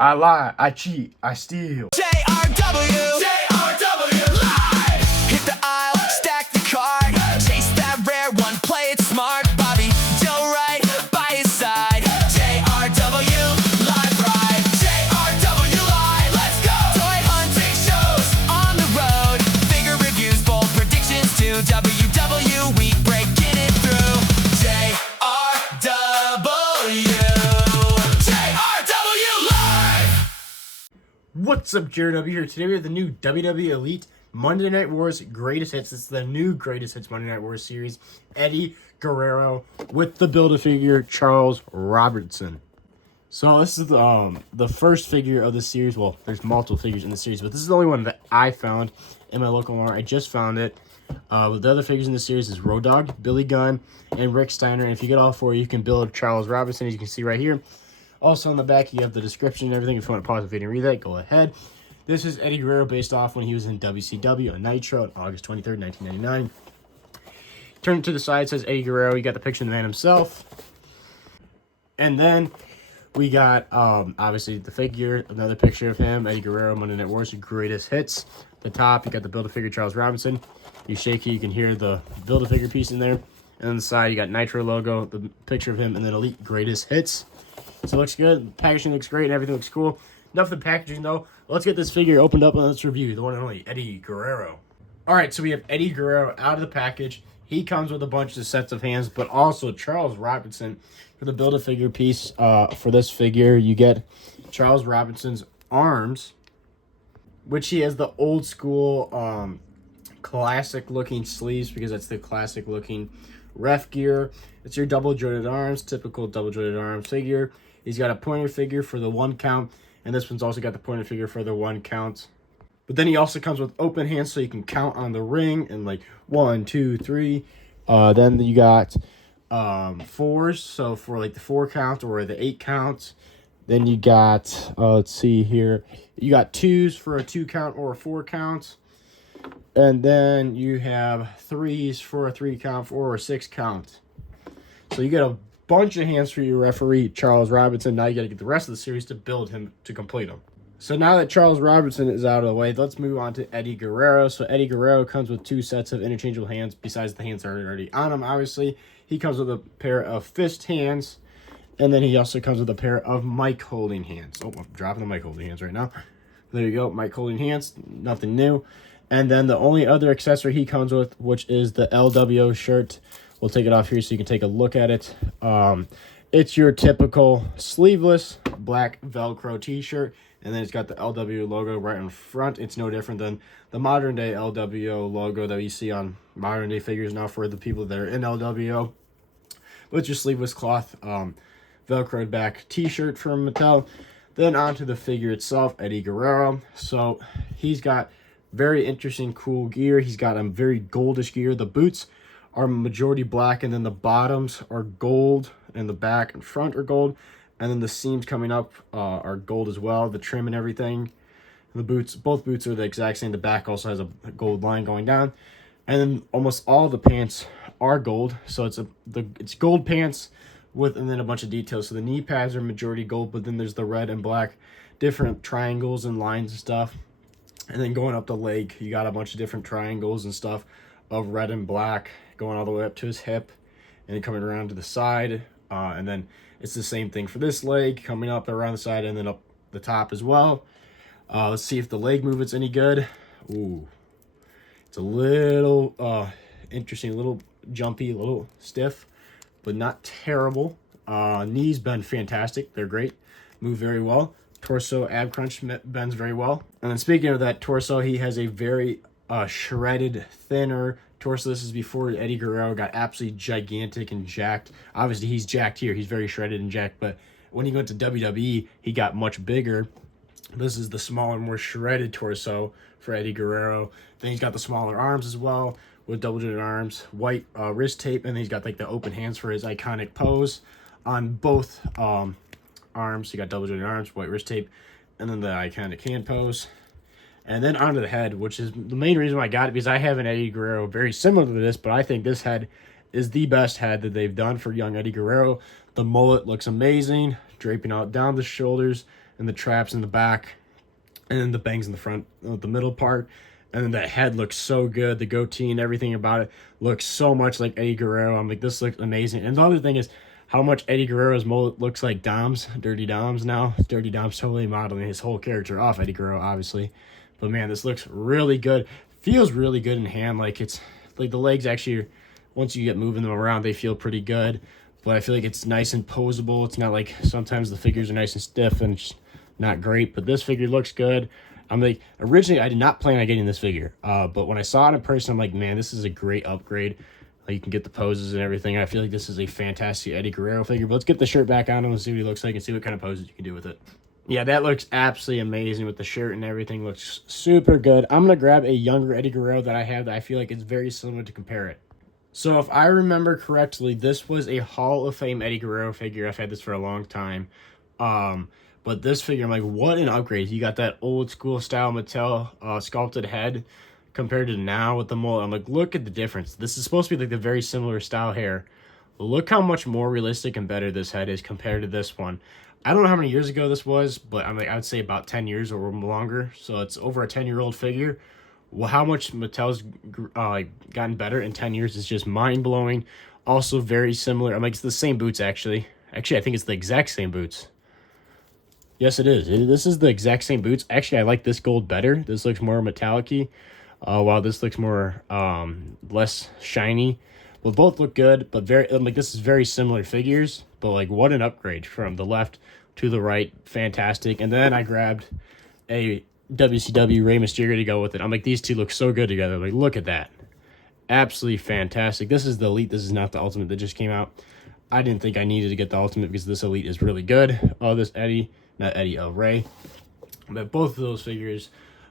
I lie, I cheat, I steal. JRW live. Hit the aisle, stack the card, chase that rare one, play it smart. Bobby Joe right by his side. JRW live ride. JRW live, let's go. Toy hunting shows on the road, figure reviews, bold predictions too. WW week breaking it through. What's up, Jared W here. Today we have the new WWE Elite Monday Night Wars Greatest Hits. It's the new Greatest Hits Monday Night Wars series. Eddie Guerrero with the Build-A-Figure Charles Robertson. So this is the first figure of the series. Well, there's multiple figures in the series, but this is the only one that I found in my local mart. I just found it. The other figures in the series is Road Dogg, Billy Gunn, and Rick Steiner. And if you get all four, you can build Charles Robinson, as you can see right here. Also on the back, you have the description and everything. If you want to pause the video and read that, go ahead. This is Eddie Guerrero based off when he was in WCW on Nitro on August 23rd, 1999. Turn it to the side, it says Eddie Guerrero. You got the picture of the man himself. And then we got, obviously, the figure, another picture of him, Eddie Guerrero, Monday Night Wars, Greatest Hits. The top, you got the Build-A-Figure Charles Robinson. You shake it, you can hear the Build-A-Figure piece in there. And on the side, you got Nitro logo, the picture of him, and then Elite Greatest Hits. So it looks good. The packaging looks great and everything looks cool. Enough of the packaging, though. Let's get this figure opened up and let's review the one and only Eddie Guerrero. All right, so we have Eddie Guerrero out of the package. He comes with a bunch of sets of hands, but also Charles Robinson for the Build-A-Figure piece. For this figure, you get Charles Robinson's arms, which he has the old school classic-looking sleeves because that's the classic-looking ref gear. It's your double-jointed arms, typical double-jointed arm figure. He's got a pointer figure for the 1 count, and this one's also got the pointer figure for the 1 count. But then he also comes with open hands, so you can count on the ring and like 1, 2, 3. Then you got 4s, so for like the 4 count or the 8 count. Then you got let's see here, you got 2s for a 2 count or a 4 count. And then you have 3s for a 3 count or a 6 count. So you get a bunch of hands for your referee, Charles Robinson. Now you got to get the rest of the series to build him to complete him. So now that Charles Robinson is out of the way, let's move on to Eddie Guerrero. So Eddie Guerrero comes with 2 sets of interchangeable hands, besides the hands that are already on him, obviously. He comes with a pair of fist hands, and then he also comes with a pair of mic holding hands. Oh, I'm dropping the mic holding hands right now. There you go, mic holding hands, nothing new. And then the only other accessory he comes with, which is the LWO shirt. We'll take it off here so you can take a look at it. It's your typical sleeveless black Velcro t-shirt. And then it's got the LWO logo right in front. It's no different than the modern day LWO logo that you see on modern day figures now for the people that are in LWO. But it's your sleeveless cloth Velcroed back t-shirt from Mattel. Then onto the figure itself, Eddie Guerrero. So he's got very interesting, cool gear. He's got a very goldish gear. The boots are majority black, and then the bottoms are gold, and the back and front are gold, and then the seams coming up are gold as well. The trim and everything. The boots, both boots are the exact same. The back also has a gold line going down, and then almost all the pants are gold. So it's gold pants with, and then a bunch of details. So the knee pads are majority gold, but then there's the red and black different triangles and lines and stuff. And then going up the leg, you got a bunch of different triangles and stuff of red and black going all the way up to his hip, and then coming around to the side. And then it's the same thing for this leg, coming up around the side and then up the top as well. Let's see if the leg movement's any good. Ooh, it's a little interesting, a little jumpy, a little stiff, but not terrible. Knees bend fantastic. They're great. Move very well. Torso ab crunch bends very well. And then speaking of that torso, he has a very shredded, thinner torso. This is before Eddie Guerrero got absolutely gigantic and jacked. Obviously, he's jacked here. He's very shredded and jacked, but when he went to WWE, he got much bigger. This is the smaller, more shredded torso for Eddie Guerrero. Then he's got the smaller arms as well, with double-jointed arms, white wrist tape, and then he's got like the open hands for his iconic pose on both arms. You got double-jointed arms, white wrist tape, and then the iconic hand pose. And then onto the head, which is the main reason why I got it, because I have an Eddie Guerrero very similar to this, but I think this head is the best head that they've done for young Eddie Guerrero. The mullet looks amazing, draping out down the shoulders, and the traps in the back, and then the bangs in the front, the middle part. And then that head looks so good. The goatee and everything about it looks so much like Eddie Guerrero. I'm like, this looks amazing. And the other thing is how much Eddie Guerrero's mold looks like Dom's, Dirty Dom's now. Dirty Dom's totally modeling his whole character off Eddie Guerrero, obviously. But man, this looks really good. Feels really good in hand. Like it's like the legs actually, once you get moving them around, they feel pretty good. But I feel like it's nice and posable. It's not like sometimes the figures are nice and stiff and just not great. But this figure looks good. I'm like, originally I did not plan on getting this figure, but when I saw it in person, I'm like, man, this is a great upgrade. Like, you can get the poses and everything. I feel like this is a fantastic Eddie Guerrero figure. But let's get the shirt back on him and see what he looks like and see what kind of poses you can do with it. Yeah, that looks absolutely amazing with the shirt and everything. Looks super good. I'm going to grab a younger Eddie Guerrero that I have that I feel like is very similar to compare it. So if I remember correctly, this was a Hall of Fame Eddie Guerrero figure. I've had this for a long time. But this figure, I'm like, what an upgrade. You got that old school style Mattel sculpted head compared to now with the mold. I'm like, look at the difference. This is supposed to be like the very similar style hair. Look how much more realistic and better this head is compared to this one. I don't know how many years ago this was, but I'm like, I would say about 10 years or longer. So it's over a 10-year-old figure. Well, how much Mattel's gotten better in 10 years is just mind-blowing. Also very similar. I'm like, it's the same boots, actually. Actually, I think it's the exact same boots. Yes, it is. This is the exact same boots. Actually, I like this gold better. This looks more metallic-y, while this looks more less shiny. Well, both look good, but this is very similar figures. But like, what an upgrade from the left to the right. Fantastic. And then I grabbed a WCW Rey Mysterio to go with it. I'm like, these two look so good together. Like, look at that. Absolutely fantastic. This is the Elite. This is not the Ultimate that just came out. I didn't think I needed to get the Ultimate because this Elite is really good. This Ray. But both of those figures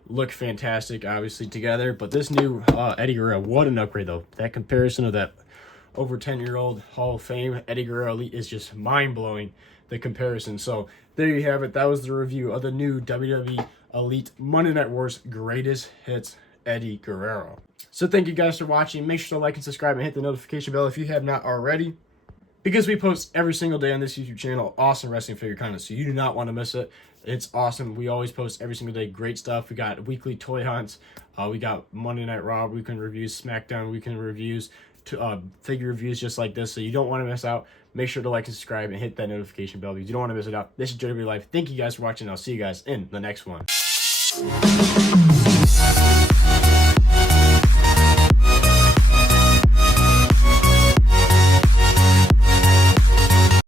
look fantastic, obviously, together. But this new Eddie Guerrero, what an upgrade, though. That comparison of that over 10-year-old Hall of Fame Eddie Guerrero Elite is just mind-blowing, the comparison. So there you have it. That was the review of the new WWE Elite Monday Night Wars Greatest Hits Eddie Guerrero. So thank you guys for watching. Make sure to like and subscribe and hit the notification bell if you have not already, because we post every single day on this YouTube channel awesome wrestling figure content, so you do not want to miss it. It's awesome. We always post every single day great stuff. We got weekly toy hunts. We got Monday Night Raw weekend reviews, SmackDown weekend reviews, figure reviews just like this, so you don't want to miss out. Make sure to like and subscribe and hit that notification bell because you don't want to miss it out. This is JW Life. Thank you guys for watching. I'll see you guys in the next one.